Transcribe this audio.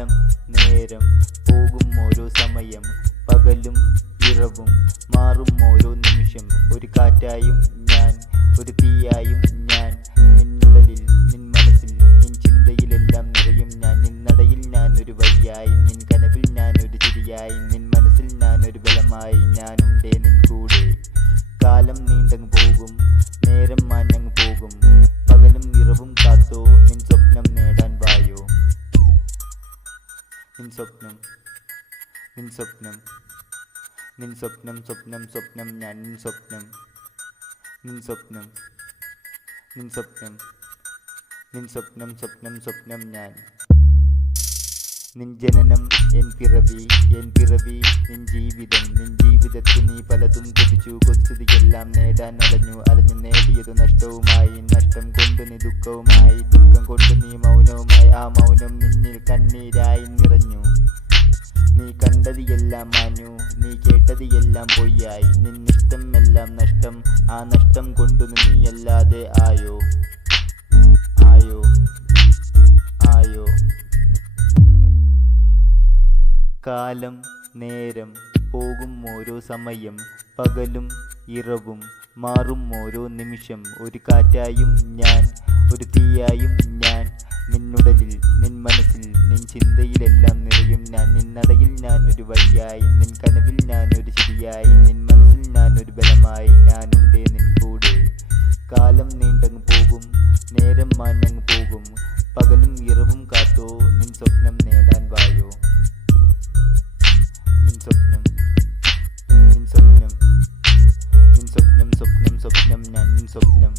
കാലം നേരം പോകും ഓരോ സമയം, പകലും ഇറവും മാറും ഓരോ നിമിഷം. ഒരു കാറ്റായും ഞാൻ, ഒരു തീയായും ഞാൻ, നിന്നുടലിൽ നിൻ മനസ്സിൽ നിൻ ചിന്തയിലെല്ലാം നിറയും ഞാൻ. നിന്നടയിൽ ഞാൻ ഒരു വഴിയായി, നിൻ കനവിൽ ഞാൻ ഒരു ചിരിയായി, നിൻ മനസ്സിൽ ഞാൻ ഒരു ബലമായി, ഞാനുണ്ടേ നിൻ കൂടെ. കാലം നീണ്ടങ്ങ് പോകും, നേരം മാഞ്ഞങ്ങ് പോകും, പകലും ഇറവും കാത്തോ നിൻ സ്വപ്നം നേടാൻ വായോ. നിൻ സ്വപ്നം, നിൻ സ്വപ്നം, നിൻ സ്വപ്നം, സ്വപ്നം സ്വപ്നം ഞാൻ, നിൻ സ്വപ്നം, നിൻ സ്വപ്നം, നിൻ സ്വപ്നം, നിൻ സ്വപ്നം, സ്വപ്നം സ്വപ്നം ഞാൻ. നിൻ ജനനം എൻ പിറവി, എൻ പിറവി നിൻ ജീവിതം, നിൻ ജീവിതത്തിൽ നീ പലതും കൊതിച്ചു, കൊതിച്ചതെല്ലാം നേടാൻ അലഞ്ഞു, അലഞ്ഞു നേടിയതു നഷ്ടവുമായി, നഷ്ടം കൊണ്ട് നീ ദുഃഖവുമായി, ദുഃഖം കൊണ്ട് നീ മൗനവുമായി, ആ മൗനം നിന്നിൽ കണ്ണീരായി നിറഞ്ഞു. നീ കണ്ടത് എല്ലാം മാഞ്ഞു, നീ കേട്ടത് എല്ലാം പൊയ്യായി, നിന്നിഷ്ടം എല്ലാം നഷ്ടം, ആ നഷ്ടം കൊണ്ടു നീയല്ലാതെ ആയോ, ആയോ, ആയോ. കാലം നേരം പോകും ഓരോ സമയം, പകലും ഇറവും മാറും ഓരോ നിമിഷം. ഒരു കാറ്റായും ഞാൻ, ഒരു തീയായും ഞാൻ, നിന്നുടലിൽ നിൻ മനസ്സിൽ നിൻ ചിന്തയിലെല്ലാം നിറയും ഞാൻ. നിന്നടയിൽ ഞാൻ ഒരു വഴിയായി, നിൻ കനവിൽ ഞാൻ ഒരു ചിരിയായി, നിൻ മനസ്സിൽ ഞാൻ ഒരു ബലമായി, ഞാനുണ്ടേ നിൻ കൂടെ. കാലം നീണ്ടങ്ങ് പോകും, നേരം മാഞ്ഞങ്ങ് പോകും, പകലും ഇറവും കാത്തോ നിൻ സ്വപ്നം നേടാൻ വായോ. നിൻ സ്വപ്നം, നിൻ സ്വപ്നം, നിൻ സ്വപ്നം, സ്വപ്നം സ്വപ്നം ഞാൻ, നിൻ സ്വപ്നം.